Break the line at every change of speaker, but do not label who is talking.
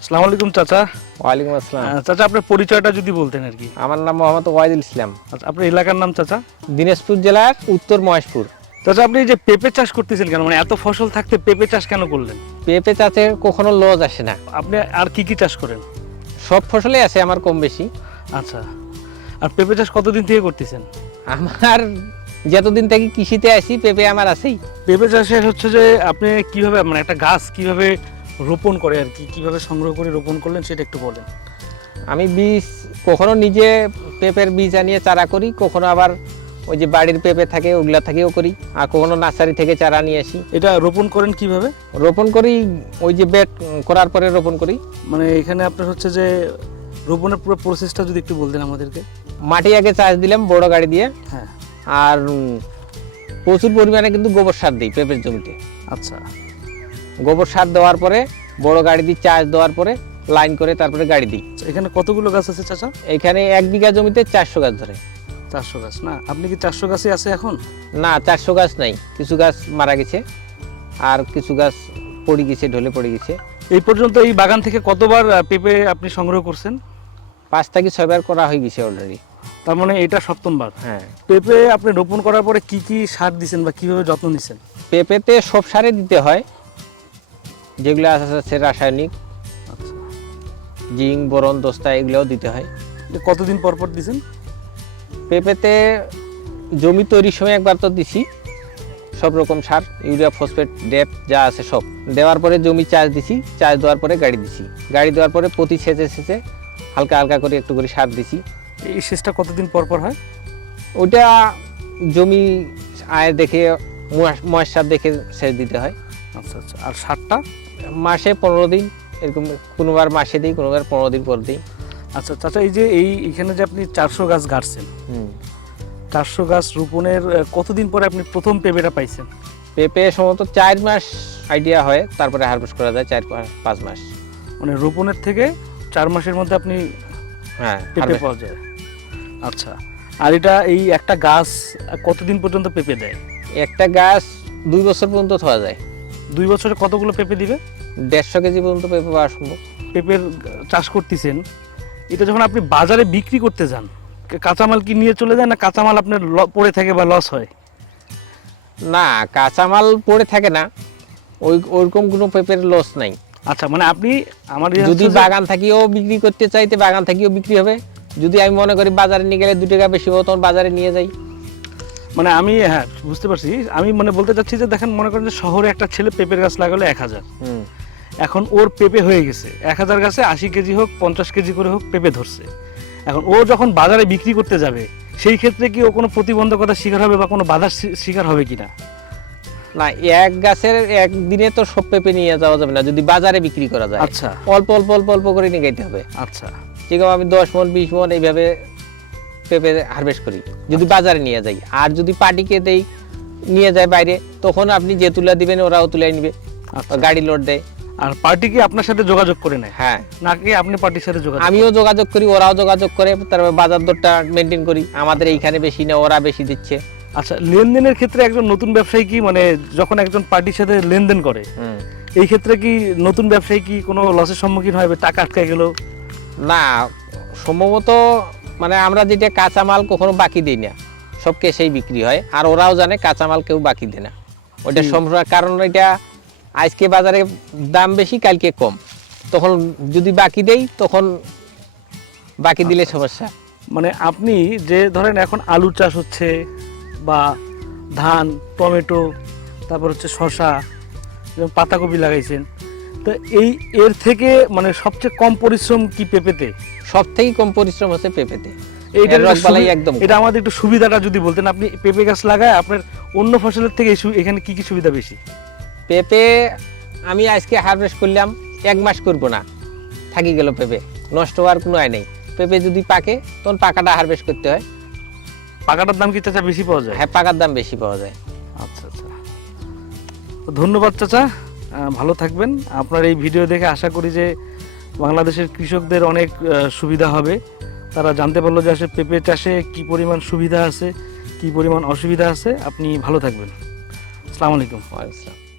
আসসালামু আলাইকুম চাচা।
ওয়ালাইকুম আসসালাম।
চাচা আপনার পরিচয়টা যদি বলতেন আর কি।
আমার নাম মোহাম্মদ ওয়াইদুল ইসলাম।
আচ্ছা আপনার এলাকার নাম চাচা?
দিনাজপুর জেলার উত্তর মহেশপুর।
চাচা আপনি যে পেঁপে চাষ করতেছেন কেন? মানে এত ফসল থাকতে পেঁপে চাষ কেন করলেন?
পেঁপে চাষে কখনো লস আসে না।
আপনি আর কি কি চাষ করেন?
সব ফসলে আছে আমার কম বেশি।
আচ্ছা আর পেঁপে চাষ কতদিন থেকে করতেছেন?
আমার যতদিন থেকে কৃষিতে আছি পেঁপে আমার আছেই।
পেঁপে চাষের হচ্ছে যে আপনি কীভাবে মানে একটা গাছ কীভাবে রোপণ করে আর কি কীভাবে সংগ্রহ করে রোপণ করলেন সেটা একটু বলেন।
আমি বীজ কখনো নিজে পেঁপের বীজ আনিয়ে চারা করি কখনো আবার ওই যে বাড়ির পেঁপে থাকে ওগুলা থেকেও করি আর কখনো নার্সারি থেকে চারা নিয়ে আসি।
এটা রোপণ করেন কীভাবে?
রোপণ করি ওই যে বেড করার পরে রোপণ করি।
মানে এখানে আপনার হচ্ছে যে রোপণের পুরো প্রসেসটা যদি একটু বলতেন আমাদেরকে।
মাটি আগে চাষ দিলাম বড় গাড়ি দিয়ে।
হ্যাঁ।
আর প্রচুর পরিমাণে কিন্তু গোবর সার দিই পেঁপের জমিতে।
আচ্ছা।
গোবর সার দেওয়ার পরে বড় গাড়ি দিয়ে চার্জ দেওয়ার পরে লাইন করে তারপরে গাড়ি দিই।
আচ্ছা, এখানে কতগুলো গাছ আছে চাচা?
এখানে এক বিঘা জমিতে চারশো গাছ ধরে।
চারশো গাছ না? আপনি কি চারশো গাছই আছে এখন?
না চারশো গাছ নাই। কিছু গাছ মারা গেছে আর কিছু গাছ পড়ে গেছে ঢলে পড়ে গেছে।
এই পর্যন্ত এই বাগান থেকে কতবার পেঁপে আপনি সংগ্রহ করছেন?
পাঁচ থেকে ছয়বার করা হয়ে গেছে অলরেডি
তার মানে এটা সপ্তমবার
হ্যাঁ।
পেঁপে আপনি রোপণ করার পরে কি কি সার দিচ্ছেন বা কীভাবে যত্ন নিচ্ছেন
পেঁপেতে সব সারে দিতে হয় যেগুলো আছে রাসায়নিক
আচ্ছা।
জিঙ্ক বোরন দস্তা এগুলোও দিতে হয়।
কতদিন পর পর দিছেন?
পেঁপেতে জমি তৈরির সময় একবার তো দিছি। সব রকম সার ইউরিয়া ফসফেট ডেপ যা আছে সব। দেওয়ার পরে জমি চাষ দিছি চাষ দেওয়ার পরে গাড়ি দিছি। গাড়ি দেওয়ার পরে প্রতি সেচে সেচে হালকা হালকা করে একটু করে সার দিছি।
এই সেচটা কতদিন পর পর হয়?
ওইটা জমি আয় দেখে ময়েশ্চার দেখে সেচ দিতে হয়।
আচ্ছা আচ্ছা। আর সারটা?
মাসে পনেরো দিন এরকম কোনোবার মাসে দিই কোনোবার পনেরো দিন পর দিই।
আচ্ছা চাচা এই যে এই এখানে যে আপনি চারশো গাছ গাড়ছেন চারশো গাছ রোপণের কতদিন পরে আপনি প্রথম পেঁপেটা পাইছেন?
পেঁপে সম্ভবত চার মাস আইডিয়া হয় তারপরে হারভেস্ট করা যায় চার পাঁচ মাস।
মানে রোপণের থেকে চার মাসের মধ্যে আপনি
হ্যাঁ
পেঁপে পাওয়া যায়। আচ্ছা আর এটা এই একটা গাছ কতদিন পর্যন্ত পেঁপে দেয়?
একটা গাছ দুই বছর পর্যন্ত থাকা যায়।
দুই বছরে কতগুলো পেঁপে দিবে?
দেড়শো কেজি পর্যন্ত পেঁপে পাওয়া সম্ভব।
পেঁপের চাষ করতেছেন। এটা যখন আপনি বাজারে বিক্রি করতে যান কাঁচামাল কি নিয়ে চলে যায় না কাঁচামাল আপনার পড়ে থাকে বা লস হয়?
না কাঁচামাল পড়ে থাকে না। ওই ওইরকম কোনো পেঁপের লস নাই।
আচ্ছা মানে আপনি আমার
যদি বাগান থাকিও বিক্রি করতে চাইতে বাগান থাকিও বিক্রি হবে। যদি আমি মনে করি বাজারে নিয়ে গেলে দু টাকা বেশি হবে তখন বাজারে নিয়ে যাই।
মানে আমি হ্যাঁ বুঝতে পারছি। আমি মানে বলতে চাচ্ছি যে দেখেন মনে করেন যে শহরে একটা ছেলে পেঁপের গাছ লাগালো এক হাজার। এখন ওর পেঁপে হয়ে গেছে। এক হাজার গাছে আশি কেজি হোক পঞ্চাশ কেজি করে হোক পেঁপে ধরছে। এখন ও যখন বাজারে বিক্রি করতে যাবে সেই ক্ষেত্রে কি ও কোনো প্রতিবন্ধকতার শিকার হবে বা কোনো বাধার শিকার হবে কিনা?
না না এক গাছের একদিনে তো সব পেঁপে নিয়ে যাওয়া যাবে না যদি বাজারে বিক্রি করা যায়।
আচ্ছা।
অল্প অল্প অল্প অল্প করে নিয়ে গাইতে হবে।
আচ্ছা।
ঠিক আমি দশ মন বিশ মন এইভাবে পেঁপে হারভেস্ট করি যদি বাজারে নিয়ে যাই। আর যদি পার্টিকে দেই নিয়ে যায় বাইরে তখন আপনি যে তুলা দিবেন ওরাও তুলে নিবে
আচ্ছা।
গাড়ি লোড দেয়।
আর পার্টি কি আপনার সাথে যোগাযোগ করে নেয়?
হ্যাঁ।
নাকি আপনি পার্টির সাথে যোগাযোগ
আমিও যোগাযোগ করি ওরাও যোগাযোগ করে তারপর বাজার দরটা মেনটেন করি। আমাদের এইখানে বেশি না ওরা বেশি দিচ্ছে।
আচ্ছা লেনদেনের ক্ষেত্রে একজন নতুন ব্যবসায়ী কি মানে যখন একজন পার্টির সাথে লেনদেন করে এই ক্ষেত্রে কি নতুন ব্যবসায়ী কি কোনো লসের সম্মুখীন হয় বা টাকা আটকে গেল?
না সম্ভবত মানে আমরা যেটা কাঁচামাল কখনো বাকি দিই না সব কেসেই বিক্রি হয় আর ওরাও জানে কাঁচামাল কেউ বাকি দেয় না। ওইটা। সম্ভব কারণ এটা আজকে বাজারে দাম বেশি কালকে কম। তখন যদি বাকি দেই তখন বাকি দিলে সমস্যা।
মানে আপনি যে ধরেন এখন আলু চাষ হচ্ছে বা ধান টমেটো তারপর হচ্ছে শশা পাতাকপি লাগাইছেন তো এই এর থেকে মানে সবচেয়ে কম পরিশ্রম কি পেঁপেতে?
সব থেকে কম পরিশ্রম হচ্ছে পেঁপেতে। এর
একটা
একদম
এটা আমাদের একটু সুবিধাটা যদি বলতেন আপনি পেঁপে গাছ লাগায় আপনার অন্য ফসলের থেকে এখানে কি কি সুবিধা বেশি?
পেঁপে আমি আজকে হারভেস্ট করলাম এক মাস করব না। থাকি গেল পেঁপে নষ্ট হওয়ার কোনো আয় নেই। পেঁপে যদি পাকে তখন পাকাটা হারভেস্ট করতে হয়।
পাকাটার দাম কি চাচা বেশি পাওয়া যায়?
হ্যাঁ পাকার দাম বেশি পাওয়া যায়।
আচ্ছা আচ্ছা। ধন্যবাদ চাচা ভালো থাকবেন। আপনার এই ভিডিও দেখে আশা করি যে বাংলাদেশের কৃষকদের অনেক সুবিধা হবে। তারা জানতে পারল যে আসলে পেঁপে চাষে কি পরিমাণ সুবিধা আছে, কি পরিমাণ অসুবিধা আছে। আপনি ভালো থাকবেন। আসসালামু আলাইকুম।
ওয়ালাইকুম।